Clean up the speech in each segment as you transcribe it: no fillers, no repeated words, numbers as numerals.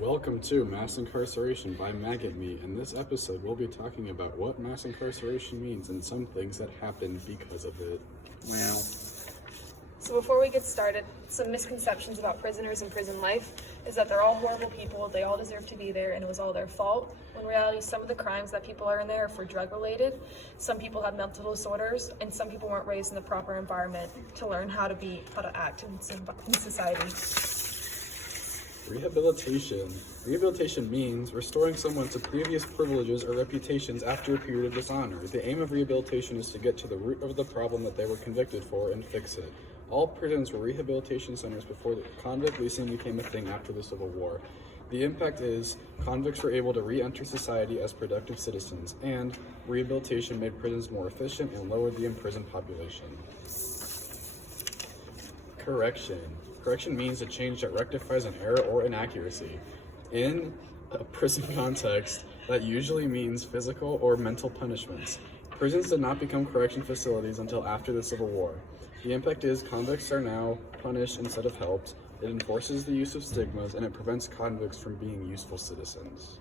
Welcome to Mass Incarceration by Maggot Meat. In this episode, we'll be talking about what mass incarceration means and some things that happen because of it. Wow. So before we get started, some misconceptions about prisoners and prison life is that they're all horrible people, they all deserve to be there, and it was all their fault. When in reality, some of the crimes that people are in there are for drug related, some people have mental disorders, and some people weren't raised in the proper environment to learn how to act in society. Rehabilitation. Rehabilitation means restoring someone to previous privileges or reputations after a period of dishonor. The aim of rehabilitation is to get to the root of the problem that they were convicted for and fix it. All prisons were rehabilitation centers before convict leasing became a thing after the Civil War. The impact is convicts were able to re-enter society as productive citizens, and rehabilitation made prisons more efficient and lowered the imprisoned population. Correction. Correction means a change that rectifies an error or inaccuracy. In a prison context, that usually means physical or mental punishments. Prisons did not become correction facilities until after the Civil War. The impact is convicts are now punished instead of helped. It enforces the use of stigmas, and it prevents convicts from being useful citizens.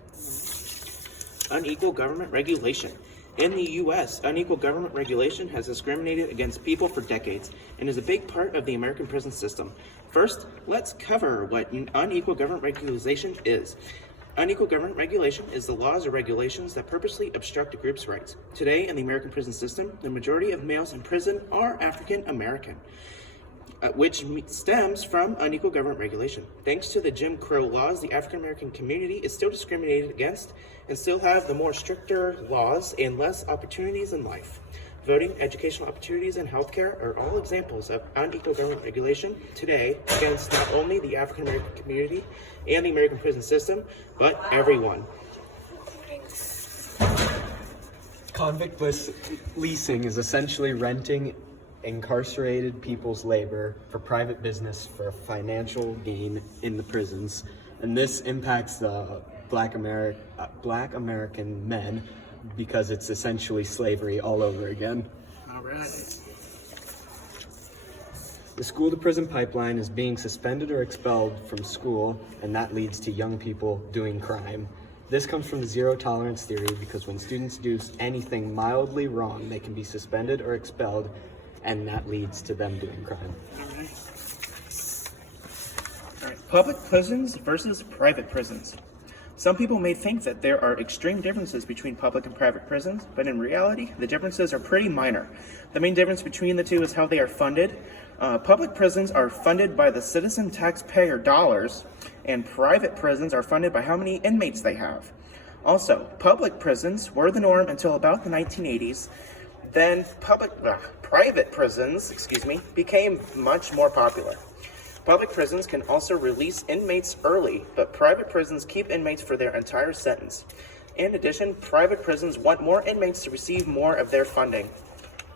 Unequal government regulation. In the U.S., unequal government regulation has discriminated against people for decades and is a big part of the American prison system. First, let's cover what unequal government regulation is. Unequal government regulation is the laws or regulations that purposely obstruct a group's rights. Today, in the American prison system, the majority of males in prison are African American, which stems from unequal government regulation. Thanks to the Jim Crow laws, the African American community is still discriminated against and still have the more stricter laws and less opportunities in life. Voting, educational opportunities, and healthcare are all examples of unequal government regulation today against not only the African American community and the American prison system, but everyone. Convict leasing is essentially renting incarcerated people's labor for private business for financial gain in the prisons, and this impacts the Black American men because it's essentially slavery all over again. All right. The school-to-prison pipeline is being suspended or expelled from school, and that leads to young people doing crime. This comes from the zero-tolerance theory because when students do anything mildly wrong, they can be suspended or expelled, and that leads to them doing crime. All right. Public prisons versus private prisons. Some people may think that there are extreme differences between public and private prisons, but in reality, the differences are pretty minor. The main difference between the two is how they are funded. Public prisons are funded by the citizen taxpayer dollars, and private prisons are funded by how many inmates they have. Also, public prisons were the norm until about the 1980s. Then private prisons, became much more popular. Public prisons can also release inmates early, but private prisons keep inmates for their entire sentence. In addition, private prisons want more inmates to receive more of their funding.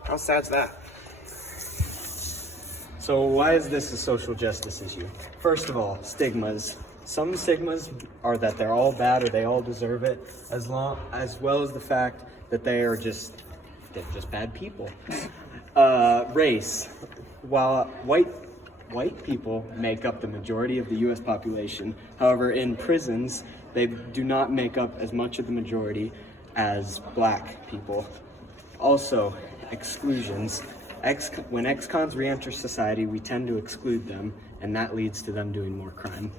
How sad's that? So why is this a social justice issue? First of all, stigmas. Some stigmas are that they're all bad or they all deserve it, as well as the fact that they're just bad people. Race. While white people make up the majority of the U.S. population, however, in prisons, they do not make up as much of the majority as black people. Also, exclusions. When ex-cons re-enter society, we tend to exclude them, and that leads to them doing more crime.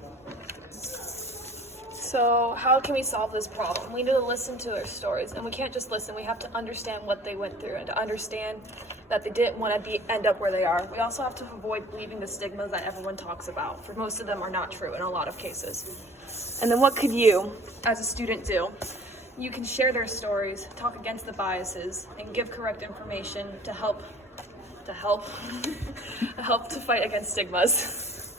So how can we solve this problem? We need to listen to their stories, and we can't just listen. We have to understand what they went through and to understand that they didn't want to end up where they are. We also have to avoid believing the stigmas that everyone talks about, for most of them are not true in a lot of cases. And then what could you, as a student, do? You can share their stories, talk against the biases, and give correct information to help to fight against stigmas.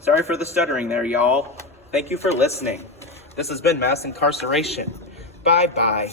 Sorry for the stuttering there, y'all. Thank you for listening. This has been Mass Incarceration. Bye-bye.